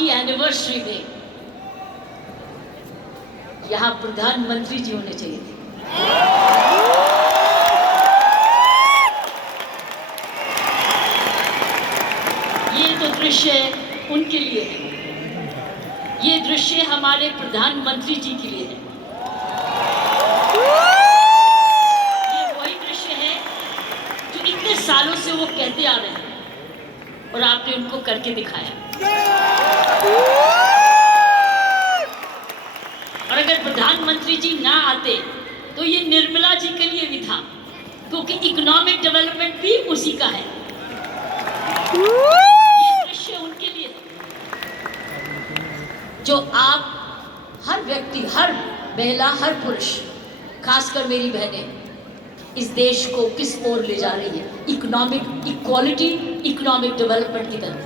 की एनिवर्सरी में यहाँ प्रधानमंत्री जी होने चाहिए थे। ये तो दृश्य उनके लिए है, ये दृश्य हमारे प्रधानमंत्री जी के लिए है। ये वही दृश्य है जो इतने सालों से वो कहते आ रहे हैं और आपने उनको करके दिखाया। और अगर प्रधानमंत्री जी ना आते तो ये निर्मला जी के लिए भी था, क्योंकि इकोनॉमिक डेवलपमेंट भी उसी का है। ये दृश्य उनके लिए जो आप हर व्यक्ति, हर महिला, हर पुरुष, खासकर मेरी बहनें इस देश को किस ओर ले जा रही है, इकोनॉमिक इक्वालिटी, इकोनॉमिक डेवलपमेंट की तरफ।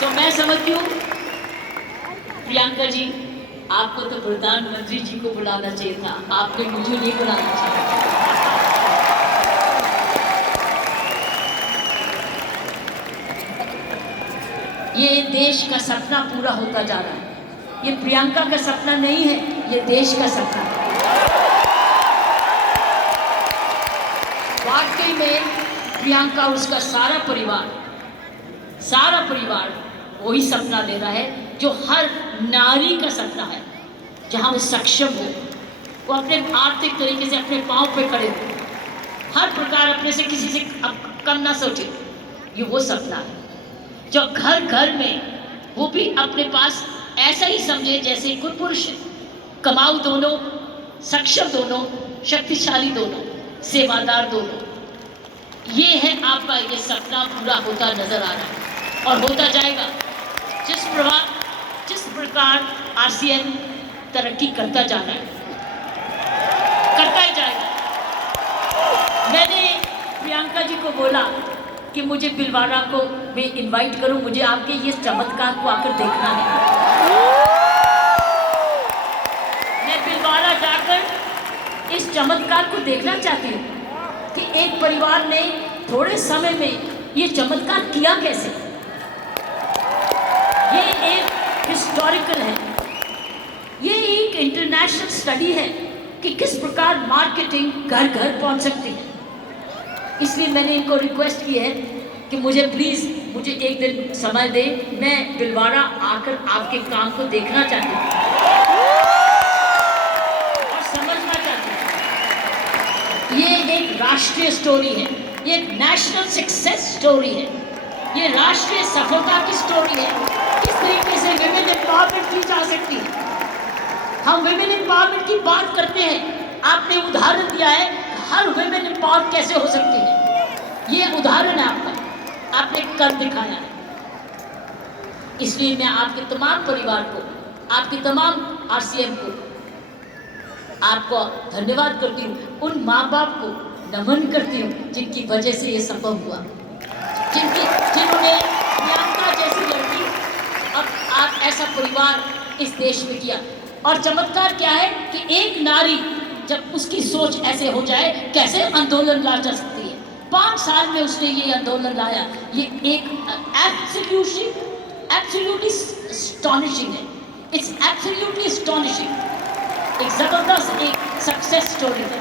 तो मैं समझती हूँ प्रियंका जी, आपको तो प्रधानमंत्री जी को बुलाना चाहिए था, आपने मुझे नहीं बुलाना चाहिए। ये देश का सपना पूरा होता जा रहा है। ये प्रियंका का सपना नहीं है, ये देश का सपना है। वाकई में प्रियंका, उसका सारा परिवार वही सपना ले रहा है जो हर नारी का सपना है, जहाँ वो सक्षम हो, वो अपने आर्थिक तरीके से अपने पांव पे खड़े हो, हर प्रकार अपने से किसी से कम ना सोचे। ये वो सपना है जो घर घर में वो भी अपने पास ऐसा ही समझे जैसे कोई पुरुष है, कमाऊ दोनों, सक्षम दोनों, शक्तिशाली दोनों, सेवादार दोनों। ये है आपका, ये सपना पूरा होता नजर आ रहा है और होता जाएगा। जिस प्रकार आसियान तरक्की करता जा रहा है, करता ही जाएगा। मैंने प्रियंका जी को बोला कि मुझे भिलवाड़ा को मैं इनवाइट करूं, मुझे आपके ये चमत्कार को आकर देखना है। मैं भिलवाड़ा जाकर इस चमत्कार को देखना चाहती हूँ कि एक परिवार ने थोड़े समय में ये चमत्कार किया कैसे। ये एक हिस्टोरिकल है, ये एक इंटरनेशनल स्टडी है कि किस प्रकार मार्केटिंग घर घर पहुंच सकती है। इसलिए मैंने इनको रिक्वेस्ट की है कि मुझे प्लीज़ मुझे एक दिन समय दे, मैं भिलवाड़ा आकर आपके काम को देखना चाहती हूँ और समझना चाहती हूँ। ये एक राष्ट्रीय स्टोरी है, ये एक नेशनल सक्सेस स्टोरी है, ये राष्ट्रीय सफलता की स्टोरी है। किस तरीके से विमेन एम्पावरमेंट की जा सकती है। हम विमेन एम्पावरमेंट की बात करते हैं, आपने उदाहरण दिया है हर विमेन एम्पावर कैसे हो सकती है। ये उदाहरण है आपका, आपने कर दिखाया है। इसलिए मैं आपके तमाम परिवार को, आपके तमाम आरसीएम को, आपको धन्यवाद करती हूँ। उन माँ बाप को नमन करती हूँ जिनकी वजह से ये संभव हुआ, जिन्होंने प्रियंका जैसी लड़की और आप ऐसा परिवार इस देश में किया। और चमत्कार क्या है कि एक नारी जब उसकी सोच ऐसे हो जाए, कैसे आंदोलन ला जा सकती है। 5 साल में उसने ये आंदोलन लाया। ये एक एब्सोल्युटली एस्टॉनिशिंग है। It's absolutely astonishing. एक जबरदस्त एक सक्सेस स्टोरी है।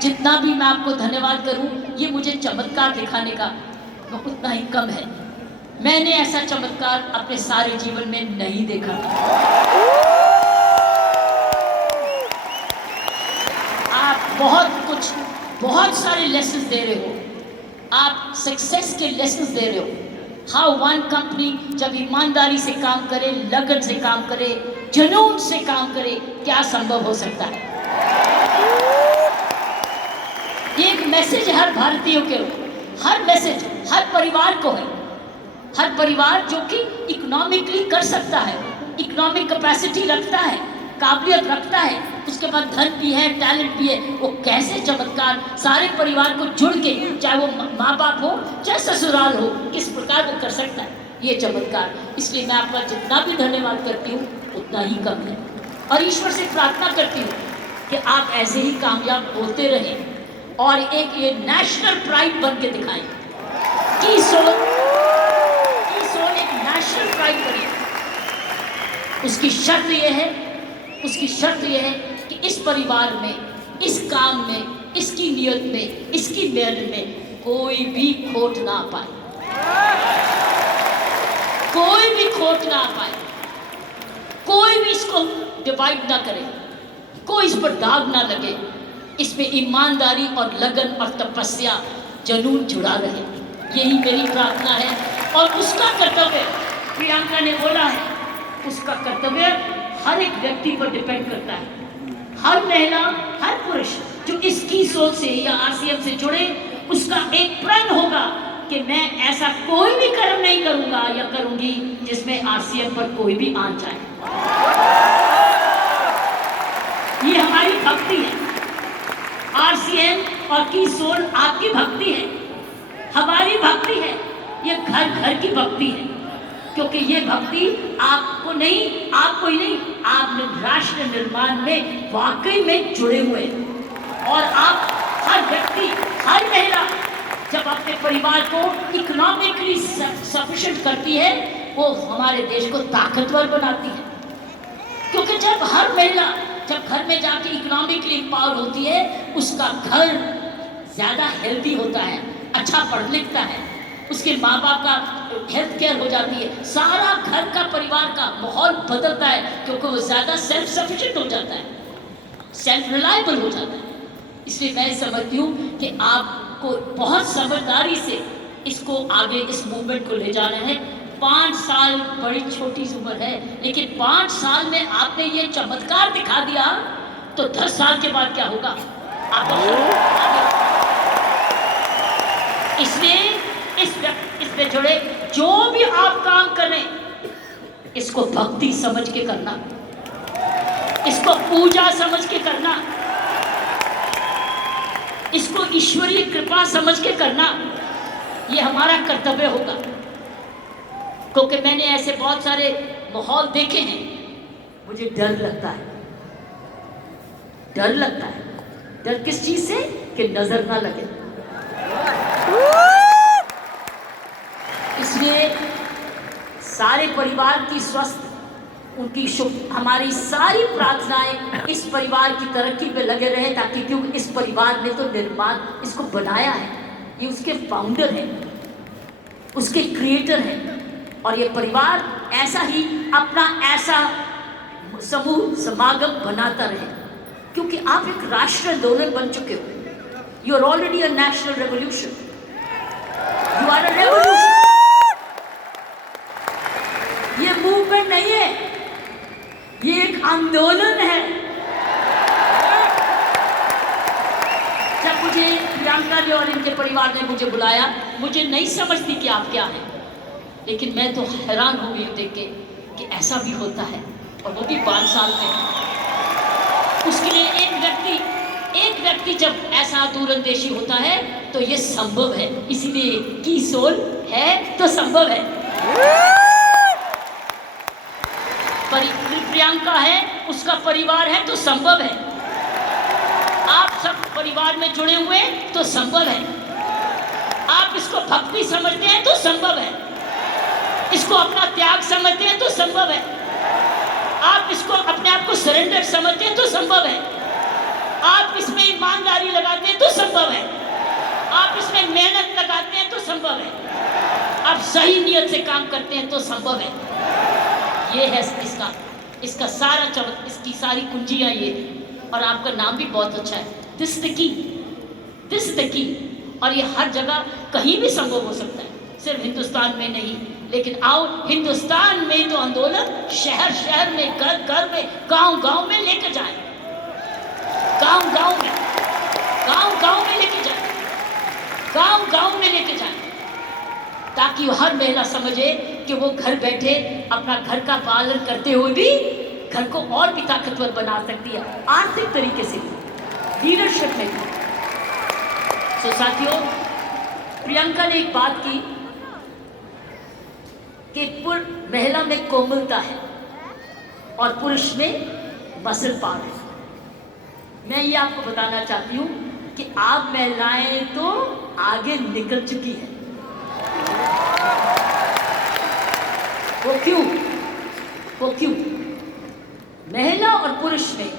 जितना भी मैं आपको धन्यवाद करूं, ये मुझे चमत्कार दिखाने का उतना ही कम है। मैंने ऐसा चमत्कार अपने सारे जीवन में नहीं देखा। आप बहुत सारे लेसन्स दे रहे हो, आप सक्सेस के लेसन्स दे रहे हो। हाउ वन कंपनी जब ईमानदारी से काम करे, लगन से काम करे, जुनून से काम करे, क्या संभव हो सकता है। ये एक मैसेज हर भारतीय के, हर मैसेज हर परिवार को है। हर परिवार जो कि इकोनॉमिकली कर सकता है, इकोनॉमिक कैपेसिटी रखता है, काबिलियत रखता है, उसके पास धन भी है, टैलेंट भी है, वो कैसे चमत्कार सारे परिवार को जुड़ के, चाहे वो माँ बाप हो चाहे ससुराल हो, किस प्रकार वो कर सकता है ये चमत्कार। इसलिए मैं आपका जितना भी धन्यवाद करती हूँ उतना ही कम है। और ईश्वर से प्रार्थना करती हूँ कि आप ऐसे ही कामयाब होते रहें और एक ये नेशनल प्राइड बन के दिखाएं। उसकी शर्त यह है कि इस परिवार में, इस काम में, इसकी नियत में, इसकी मेहनत में कोई भी खोट ना पाए, कोई भी खोट ना पाए, कोई भी इसको डिवाइड ना करे, कोई इस पर दाग ना लगे, इसमें ईमानदारी और लगन और तपस्या, जुनून जुड़ा रहे। यही मेरी प्रार्थना है और उसका कर्तव्य, प्रियंका ने बोला है, उसका कर्तव्य हर एक व्यक्ति पर डिपेंड करता है। हर महिला, हर पुरुष जो इसकी सोच से या आरसीएम से जुड़े, उसका एक प्रण होगा कि मैं ऐसा कोई भी कर्म नहीं करूंगा या करूंगी जिसमें आरसीएम पर कोई भी आन जाए। ये हमारी भक्ति है। आरसीएम और की सोल आपकी भक्ति है, हमारी भक्ति है, ये घर घर की भक्ति है, क्योंकि ये भक्ति आपको ही नहीं, आप राष्ट्र निर्माण में वाकई में जुड़े हुए हैं। और आप हर व्यक्ति, हर महिला जब अपने परिवार को इकोनॉमिकली सफिशिएंट करती है, वो हमारे देश को ताकतवर बनाती है। क्योंकि जब हर महिला जब घर में जाके इकोनॉमिकली एम्पावर होती है, उसका घर ज़्यादा हेल्दी होता है, अच्छा पढ़ लिखता है, उसके माँ बाप का हेल्थ केयर हो जाती है, सारा घर का परिवार का माहौल बदलता है, क्योंकि वो ज़्यादा सेल्फ सफिशिएंट हो जाता है, सेल्फ रिलायबल हो जाता है। इसलिए मैं समझती हूँ कि आपको बहुत समझदारी से इसको आगे, इस मूवमेंट को ले जाना है। 5 साल बड़ी छोटी उम्र है, लेकिन 5 साल में आपने ये चमत्कार दिखा दिया, तो 10 साल के बाद क्या होगा इसलिए इसमें जुड़े जो भी आप काम करें, इसको भक्ति समझ के करना, इसको पूजा समझ के करना, इसको ईश्वरीय कृपा समझ के करना, ये हमारा कर्तव्य होगा। क्योंकि मैंने ऐसे बहुत सारे माहौल देखे हैं, मुझे डर लगता है। डर किस चीज से? कि नजर ना लगे। इसलिए सारे परिवार की स्वस्थ, उनकी शुभ, हमारी सारी प्रार्थनाएं इस परिवार की तरक्की पे लगे रहे, ताकि क्योंकि इस परिवार ने तो निर्माण इसको बनाया है, ये उसके फाउंडर हैं, उसके क्रिएटर हैं, और ये परिवार ऐसा ही अपना ऐसा समूह समागम बनाता रहे, क्योंकि आप एक राष्ट्र आंदोलन बन चुके हो। You are already a national revolution, you are a revolution. ये मूवमेंट नहीं है, ये एक आंदोलन है। जब मुझे प्रियंका जी और इनके परिवार ने मुझे बुलाया, मुझे नहीं समझती कि आप क्या हैं, लेकिन मैं तो हैरान हो गई देख के कि ऐसा भी होता है, और वो भी 5 साल में। उसके लिए एक व्यक्ति जब ऐसा दूरंदेशी होता है तो ये संभव है। इसीलिए की सोल है तो संभव है, प्रियंका है, उसका परिवार है तो संभव है, आप सब परिवार में जुड़े हुए तो संभव है, आप इसको भक्ति समझते हैं तो संभव है, इसको अपना त्याग समझते हैं तो संभव है, आप इसको अपने आप को सरेंडर समझते हैं तो संभव है, आप इसमें ईमानदारी लगाते हैं तो संभव है, आप इसमें मेहनत लगाते हैं तो संभव है, आप सही नियत से काम करते हैं तो संभव है। ये है इसका सारा इसकी सारी कुंजियां ये, और आपका नाम भी बहुत अच्छा है, दिस द की। और ये हर जगह कहीं भी संभव हो सकता है, सिर्फ हिंदुस्तान में नहीं। लेकिन आओ, हिंदुस्तान में तो आंदोलन शहर शहर में, घर घर में, गांव गांव में लेकर जाए, गांव गांव में लेके जाए, गांव में लेके जाए, ताकि हर महिला समझे कि वो घर बैठे अपना घर का पालन करते हुए भी घर को और भी ताकतवर बना सकती है, आर्थिक तरीके से, लीडरशिप में भी। तो साथियों, प्रियंका ने एक बात की कि महिला में कोमलता है और पुरुष में मसल पावर है। मैं ये आपको बताना चाहती हूँ कि आप महिलाएं तो आगे निकल चुकी हैं। वो क्यों? महिला और पुरुष में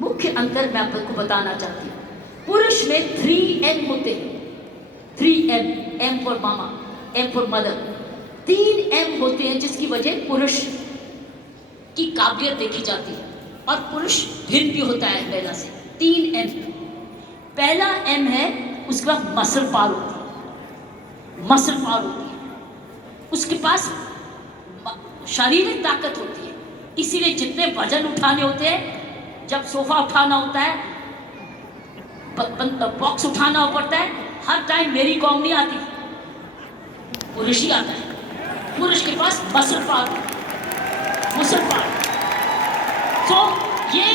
मुख्य अंतर मैं आपको बताना चाहती हूँ। पुरुष में 3 M होते हैं, 3 M, M for mama, M for mother. 3 M होते हैं जिसकी वजह पुरुष की काबिलियत देखी जाती है, और पुरुष भिन्न भी होता है महिला से। 3 M। पहला M है, उसके बाद मसल पावर होती है, मसल पावर होती है, उसके पास शारीरिक ताकत होती है। इसीलिए जितने वजन उठाने होते हैं, जब सोफा उठाना होता है, बॉक्स उठाना पड़ता है, हर टाइम मेरी कॉम नहीं आती, पुरुष ही आता है। पुरुष के पास मसल पावर, मसल पावर। तो ये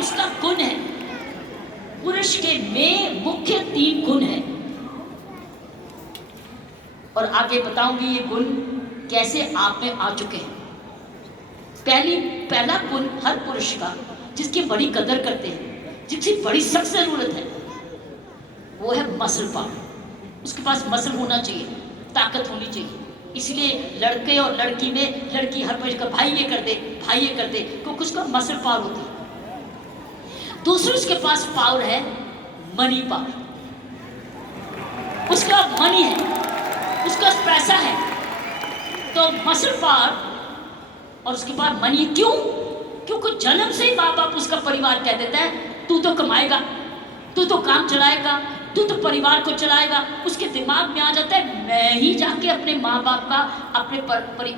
उसका गुण है। पुरुष के में मुख्य 3 गुण हैं, और आगे बताऊंगी ये गुण कैसे आप में आ चुके हैं। पहला गुण हर पुरुष का, जिसकी बड़ी कदर करते हैं, जिसकी बड़ी सख्त जरूरत है, वो है मसल पावर। उसके पास मसल होना चाहिए, ताकत होनी चाहिए। इसलिए लड़के और लड़की में, लड़की हर कोई का भाई ये कर दे, भाई ये कर दे, क्योंकि उसका मसल पावर होती है। दूसरे उसके पास पावर है मनी पावर, उसका मनी है, उसका पैसा है। तो मसल पावर और उसके बाद मनी। क्यों? क्योंकि जन्म से ही माँ बाप, उसका परिवार कह देता है तू तो कमाएगा, तू तो काम चलाएगा, तू तो परिवार को चलाएगा। उसके दिमाग में आ जाता है मैं ही जाके अपने माँ बाप का, अपने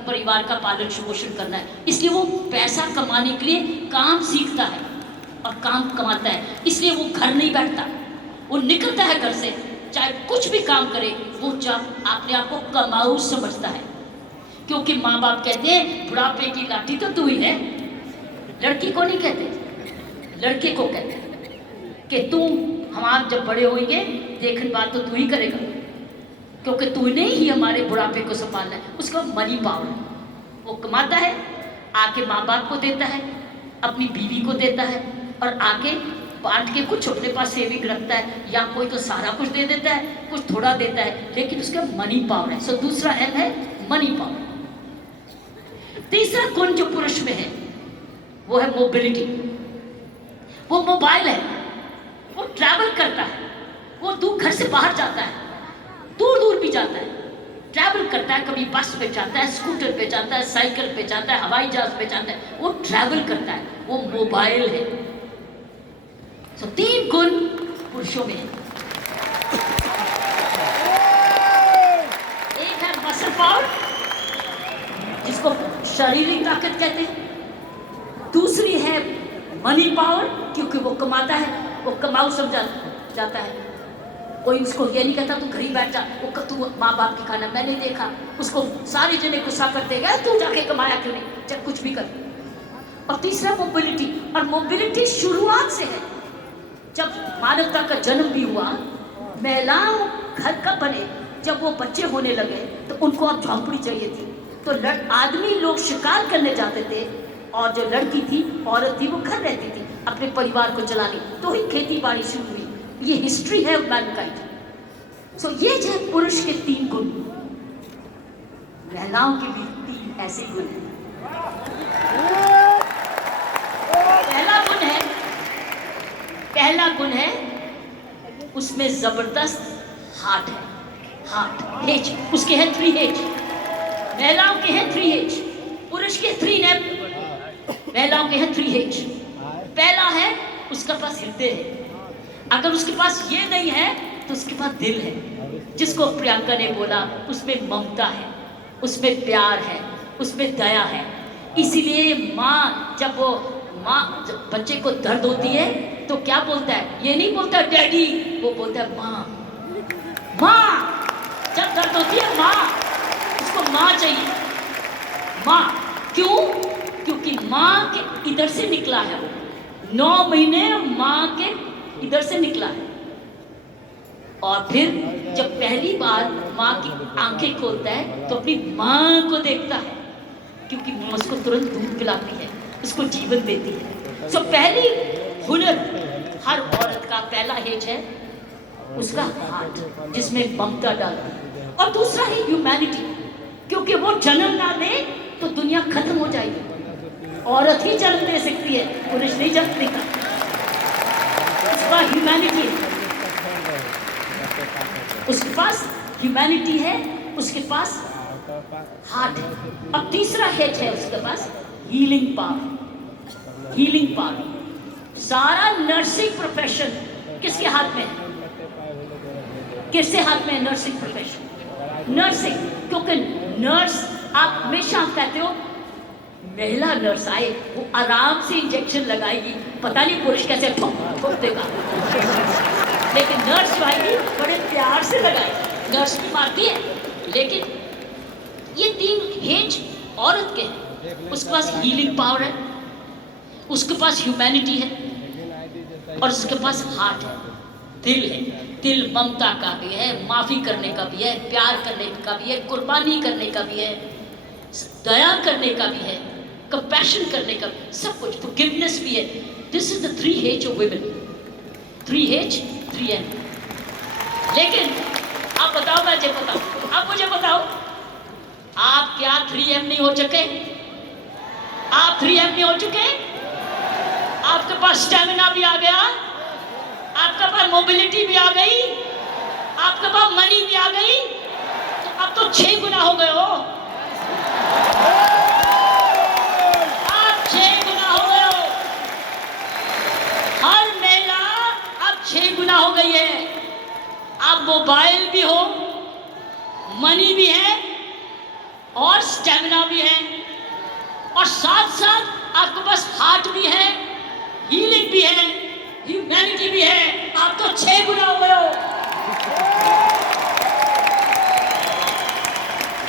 परिवार का पालन पोषण करना है। इसलिए वो पैसा कमाने के लिए काम सीखता है और काम कमाता है। इसलिए वो घर नहीं बैठता, वो निकलता है घर से, चाहे कुछ भी काम करे, वो अपने आप को कमाऊ समझता है। क्योंकि माँ बाप कहते हैं बुढ़ापे की लाठी तो तू ही है। लड़की को नहीं कहते, लड़के को कहते हैं कि तू हमारे जब बड़े होंगे देखने बात तो तू ही करेगा, क्योंकि तूने ही हमारे बुढ़ापे को संभालना है। उसका मनी पावर, वो कमाता है, आके माँ बाप को देता है, अपनी बीवी को देता है, और आके बांट के कुछ अपने पास सेविंग रखता है, या कोई तो सारा कुछ दे देता है, कुछ थोड़ा देता है, लेकिन उसका मनी पावर है। सो दूसरा M है मनी पावर। तीसरा गुण जो पुरुष में है वो है मोबिलिटी। वो मोबाइल है, वो ट्रैवल करता है, वो दूर घर से बाहर जाता है, दूर दूर भी जाता है, ट्रैवल करता है। कभी बस पे जाता है, स्कूटर पे जाता है, साइकिल पे जाता है, हवाई जहाज पे जाता है, वो ट्रैवल करता है, वो मोबाइल है। तो 3 गुण पुरुषों में है। एक है मसल पावर, जिसको शारीरिक ताकत कहते हैं। दूसरी है मनी पावर, क्योंकि वो कमाता है, वो कमाऊ समझा जाता है। कोई उसको ये नहीं कहता तू घर ही बैठ जा, वो तू माँ बाप की खाना। मैंने देखा उसको सारे जने गुस्सा करते गए, तू जाके कमाया क्यों नहीं, चाहे कुछ भी कर। और तीसरा मोबिलिटी, और मोबिलिटी शुरुआत से है। जब मानवता का जन्म भी हुआ, महिलाओं घर का बने, जब वो बच्चे होने लगे तो उनको अब झोंपड़ी चाहिए थी। तो आदमी लोग शिकार करने जाते थे, और जो लड़की थी, औरत थी, वो घर रहती थी अपने परिवार को चलाने। तो ही खेती बाड़ी शुरू हुई। ये हिस्ट्री है मैनकाइंड। सो ये जो पुरुष के 3 गुण, महिलाओं के भी 3 ऐसे गुण हैं। पहला गुण है उसमें जबरदस्त हार्ट है, हार्ट H, उसके हैं 3H। महिलाओं के हैं 3H, पुरुष के 3M, महिलाओं के हैं 3H। पहला है उसके पास हृदय है। अगर उसके पास ये नहीं है तो उसके पास दिल है, जिसको प्रियंका ने बोला, उसमें ममता है, उसमें प्यार है, उसमें दया है। इसीलिए माँ जब बच्चे को दर्द होती है तो क्या बोलता है? ये नहीं बोलता डैडी, वो बोलता है माँ। माँ जब दर्द होती है माँ, उसको माँ चाहिए, माँ। क्यों? क्योंकि माँ के इधर से निकला है वो, 9 महीने माँ के इधर से निकला है। और फिर जब पहली बार माँ की आंखें खोलता है तो अपनी माँ को देखता है, क्योंकि माँ उसको तुरंत दूध पिलाती है, उसको जीवन देती है। सो पहली हुनर हर औरत का पहला हेज है उसका हार्ट, जिसमें ममता डालती है। और दूसरा है ह्यूमैनिटी, क्योंकि वो जन्म ना दे तो दुनिया खत्म हो जाएगी। औरत ही जन्म दे सकती है, पुरुष नहीं जन्म देता। उसका ह्यूमैनिटी है, उसके पास ह्यूमैनिटी है, उसके पास हार्ट है। अब तीसरा हेच है उसके पास हीलिंग पावर। हीलिंग पावर, सारा नर्सिंग प्रोफेशन किसके हाथ में है? किसके हाथ में है नर्सिंग प्रोफेशन? नर्सिंग, क्योंकि नर्स, आप हमेशा कहते हो महिला नर्स आए वो आराम से इंजेक्शन लगाएगी, पता नहीं पुरुष कैसे ठोक देगा, लेकिन नर्स जो आएगी बड़े प्यार से लगाएगी। नर्स भी मारती है, लेकिन ये तीन हेज औरत के हैं। उसके पास हीलिंग पावर है, उसके पास ह्यूमैनिटी है, और उसके पास हार्ट है, दिल है। दिल ममता का भी है, माफी करने का भी है, प्यार करने का भी है, कुर्बानी करने का भी है, दया करने का भी है, कंपैशन करने का भी, सब कुछ, फॉरगिवनेस भी है। This is the 3H of women. 3H 3M। लेकिन आप बताओ, मुझे बताओ, आप मुझे बताओ, आप क्या 3M नहीं हो चुके? आप 3M नहीं हो चुके? आपके पास स्टैमिना भी आ गया, आपके पास मोबिलिटी भी आ गई, आपके पास मनी भी आ गई, तो अब तो 6 गुना हो गए हो। आप 6 गुना हो गए हो। हर महिला अब 6 गुना हो गई है। आप मोबाइल भी हो, मनी भी है, और स्टैमिना भी है, और साथ साथ आपके पास हार्ट भी है, हीलिंग भी है, ह्यूमैनिटी भी है। आप तो 6 गुना हो गए हो।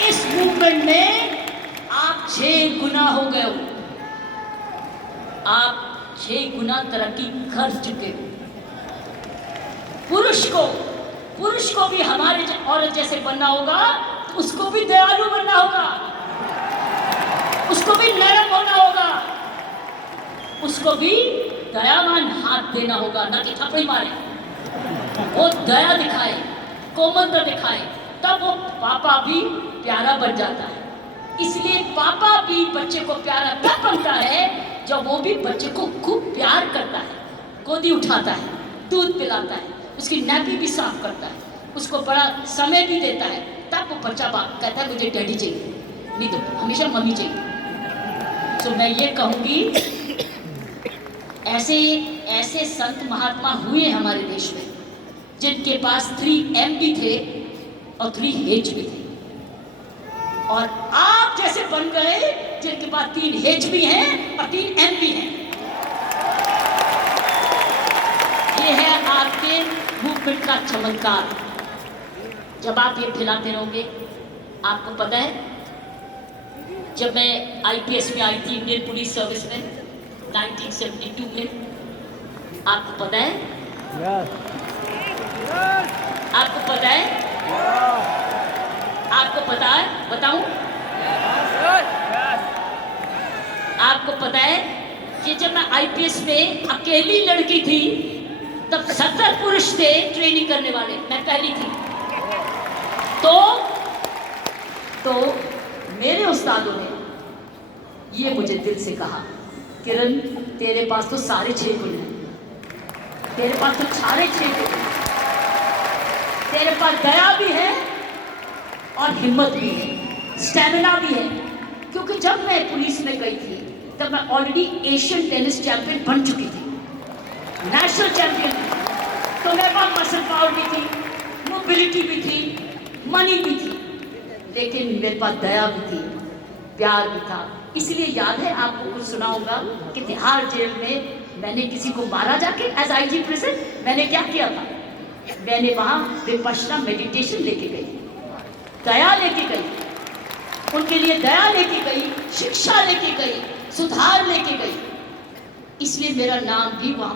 इस मूवमेंट में आप 6 गुना हो गए हो। आप 6 गुना तरक्की कर चुके हो। पुरुष को भी हमारे औरत जैसे बनना होगा, तो उसको भी दयालु बनना होगा, उसको भी नरम होना होगा, उसको भी दयावान हाथ देना होगा, ना कि थप्पड़ी मारे। वो दया दिखाए, कोमलता दिखाए, तब वो पापा भी प्यारा बन जाता है। इसलिए पापा भी बच्चे को प्यारा तब बनता है जब वो भी बच्चे को खूब प्यार करता है, गोदी उठाता है, दूध पिलाता है, उसकी नैपी भी साफ करता है, उसको बड़ा समय भी देता है। तब वो बच्चा बाप कहता है मुझे डैडी चाहिए, नहीं तो हमेशा मम्मी चाहिए। तो मैं ये कहूँगी, ऐसे संत महात्मा हुए हमारे देश में जिनके पास 3M भी थे और 3H भी थे, और आप जैसे बन गए जिनके पास 3H भी हैं और 3M भी हैं। ये है आपके मूवमेंट का चमत्कार। जब आप ये फैलाते रहोगे, आपको पता है, जब मैं IPS में आई थी, इंडियन पुलिस सर्विस में 1972 में, आपको पता है? आपको पता है? आपको पता है? बताऊं? आपको पता है कि जब मैं IPS में अकेली लड़की थी, तब 70 पुरुष थे ट्रेनिंग करने वाले, मैं पहली थी। तो मेरे उस्तादों ने ये मुझे दिल से कहा, किरण तेरे पास तो सारे 6 गुण हैं, तेरे पास तो सारे 6 गुण हैं, तेरे पास दया भी है और हिम्मत भी है, स्टैमिना भी है। क्योंकि जब मैं पुलिस में गई थी तब मैं ऑलरेडी एशियन टेनिस चैंपियन बन चुकी थी, नेशनल चैंपियन थी, तो मेरे पास मसल पावर भी थी, मोबिलिटी भी थी, मनी भी थी, लेकिन मेरे पास दया भी थी, प्यार भी था। इसलिए याद है आपको, कुछ सुना होगा कि तिहाड़ जेल में मैंने किसी को मारा जाके, एज IG प्रेसिडेंट, मैंने क्या किया था? मैंने वहाँ विपश्यना मेडिटेशन लेके गई, दया लेके गई, उनके लिए दया लेके गई, शिक्षा लेके गई, सुधार लेके गई। इसलिए मेरा नाम भी वहाँ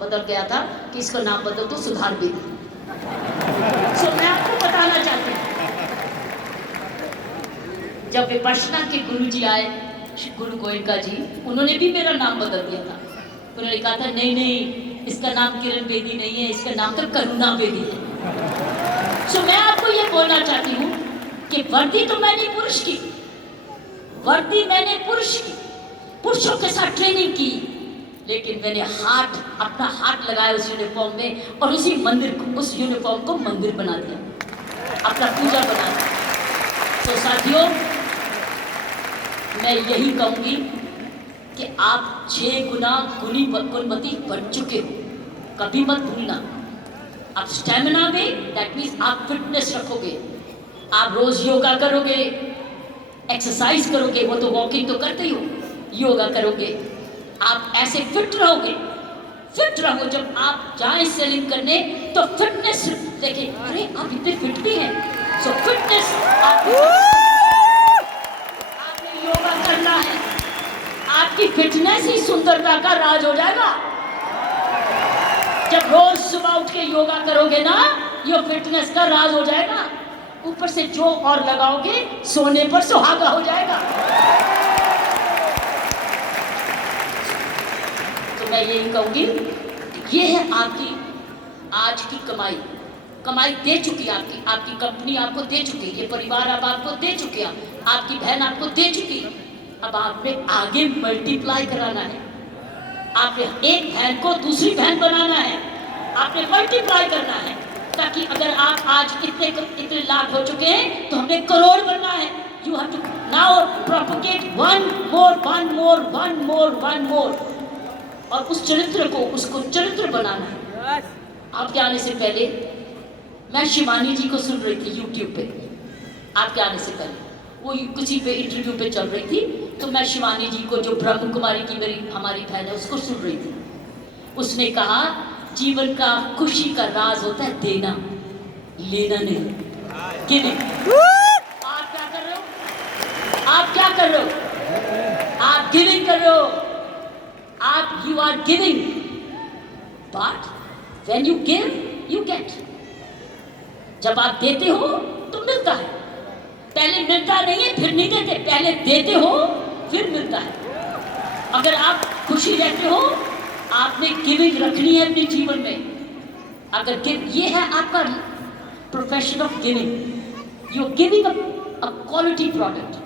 बदल गया था कि इसका नाम बदल दो सुधार बेदी। सो मैं आपको बताना चाहती हूँ, जब विपश्यना के गुरुजी आए, गुरु गोयनका जी, उन्होंने भी मेरा नाम बदल दिया था। उन्होंने कहा था नहीं, इसका नाम किरण बेदी नहीं है, इसका नाम तो करुणा बेदी है। सो मैं आपको ये बोलना चाहती हूँ कि वर्दी तो मैंने पुरुष की, वर्दी मैंने पुरुष की, पुरुषों के साथ ट्रेनिंग की, लेकिन मैंने अपना हाथ लगाया उस यूनिफॉर्म में और उस यूनिफॉर्म को मंदिर बना दिया, अपना पूजा बना दिया। तो साथियों, मैं यही कहूंगी कि आप 6 गुना गुणवती बन चुके हो, कभी मत भूलना। आप स्टेमिना में, दैट मीन्स आप फिटनेस रखोगे, आप रोज योगा करोगे, एक्सरसाइज करोगे, वो तो वॉकिंग तो करते ही हो, योगा करोगे, आप ऐसे फिट रहोगे। फिट रहो, जब आप जाए सेलिंग करने तो फिटनेस देखिए, अरे आप इतने फिट भी हैं, सो फिटनेस आपने योगा करना है, आपकी फिटनेस ही सुंदरता का राज हो जाएगा। जब रोज सुबह उठ के योगा करोगे ना, ये फिटनेस का राज हो जाएगा। ऊपर से जो और लगाओगे, सोने पर सुहागा हो जाएगा। तो मैं यही कहूंगी, ये है आपकी आज की कमाई दे चुकी है आपकी कंपनी आपको दे चुकी है, ये परिवार अब आपको दे चुके हैं, आपकी बहन आपको दे चुकी है। अब आपने आगे मल्टीप्लाई कराना है, आपने एक बहन को दूसरी बहन बनाना है, आपने मल्टीप्लाई करना है, ताकि अगर आप आज इतने लाख हो चुके हैं तो हमने करोड़ बनना है। You have to now propagate one more, और उस चरित्र को, उसको चरित्र बनाना है। आपके आने से पहले मैं शिवानी जी को सुन रही थी यूट्यूब पे, आपके आने से पहले वो किसी पे इंटरव्यू पे चल रही थी, तो मैं शिवानी जी को, जो ब्रह्म कुमारी की हमारी बहन है, उसको सुन रही थी। उसने कहा जीवन का खुशी का राज होता है देना, लेना नहीं, गिविंग। आप क्या कर रहे हो? आप गिविंग कर रहे हो, you are giving, but when you give you get. जब आप देते हो तो मिलता है, पहले मिलता नहीं है फिर नहीं देते, पहले देते हो फिर मिलता है। अगर आप खुशी रहते हो, आपने गिविंग रखनी है अपने जीवन में। अगर ये है आपका profession of giving, you are giving a quality product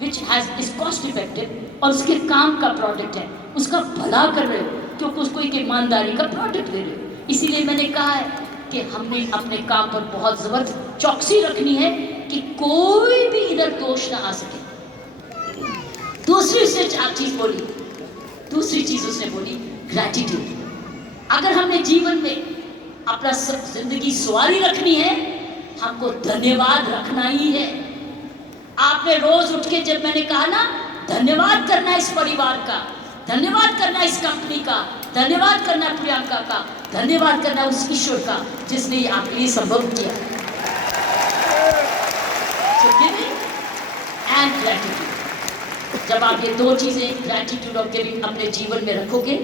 which is cost effective, और उसके काम का प्रोडक्ट है, उसका भला कर रहे हो, क्योंकि उसको एक ईमानदारी का प्रोडक्ट दे रहे हो। इसीलिए मैंने कहा है कि हमने अपने काम पर बहुत जबरदस्त चौकसी रखनी है कि कोई भी इधर दोष ना आ सके। दूसरी चीज उसने बोली ग्रैटिट्यूड। अगर हमने जीवन में अपना जिंदगी सवारी रखनी है, हमको धन्यवाद रखना ही है। आपने रोज उठ के, जब मैंने कहा ना, धन्यवाद करना इस परिवार का, धन्यवाद करना इस कंपनी का, धन्यवाद करना प्रियंका का, धन्यवाद करना उस ईश्वर का जिसने ये आपके लिए संभव किया। So giving and gratitude, जब आप ये दो चीजें, ग्रैटिट्यूड और गिविंग, अपने जीवन में रखोगे,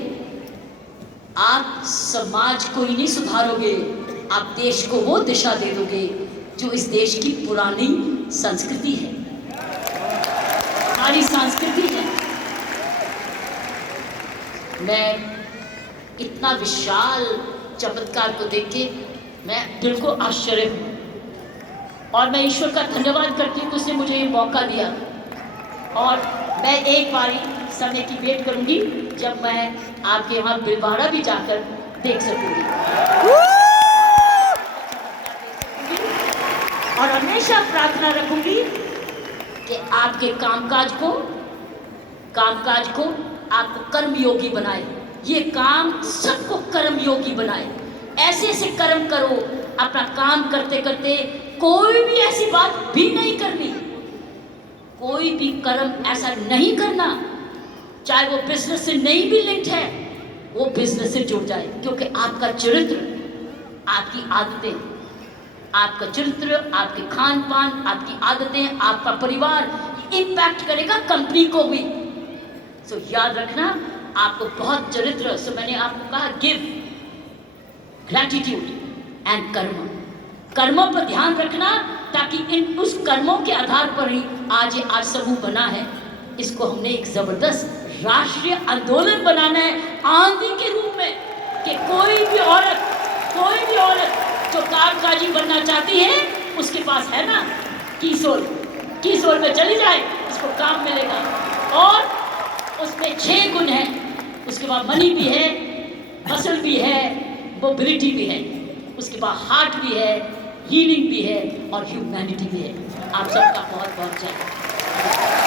आप समाज को ही नहीं सुधारोगे, आप देश को वो दिशा दे दोगे जो इस देश की पुरानी संस्कृति है, हमारी संस्कृति है। मैं इतना विशाल चमत्कार को देख के मैं दिल को आश्चर्य हूँ, और मैं ईश्वर का धन्यवाद करती हूँ कि उसने मुझे ये मौका दिया। और मैं एक बारी समय की वेट करूंगी जब मैं आपके यहाँ बिलवाड़ा भी जाकर देख सकूंगी, और हमेशा प्रार्थना रखूंगी कि आपके कामकाज को आपको कर्मयोगी बनाए, ये काम सबको कर्मयोगी बनाए। ऐसे ऐसे कर्म करो, अपना काम करते करते कोई भी ऐसी बात भी नहीं करनी, कोई भी कर्म ऐसा नहीं करना, चाहे वो बिजनेस से नहीं भी लिंक्ड है, वो बिजनेस से जुड़ जाए, क्योंकि आपका चरित्र, आपकी आदतें, आपका चरित्र, आपके खान पान, आपकी आदतें, आपका परिवार इम्पैक्ट करेगा कंपनी को भी। सो याद रखना, आपको बहुत चरित्र। सो मैंने आपको कहा गिव, ग्रैटिट्यूड एंड कर्मों पर ध्यान रखना, ताकि उस कर्मों के आधार पर ही आज ये आज समूह बना है। इसको हमने एक जबरदस्त राष्ट्रीय आंदोलन बनाना है, आंधी के रूप में, कि कोई भी औरत जो कामकाजी बनना चाहती है, उसके पास है ना कीसोल में चली जाए, इसको काम मिलेगा। और उसमें में 6 गुण है, उसके बाद मनी भी है, मसल भी है, मोबिलिटी भी है, उसके बाद हार्ट भी है, हीलिंग भी है और ह्यूमैनिटी भी है। आप सबका बहुत बहुत जय।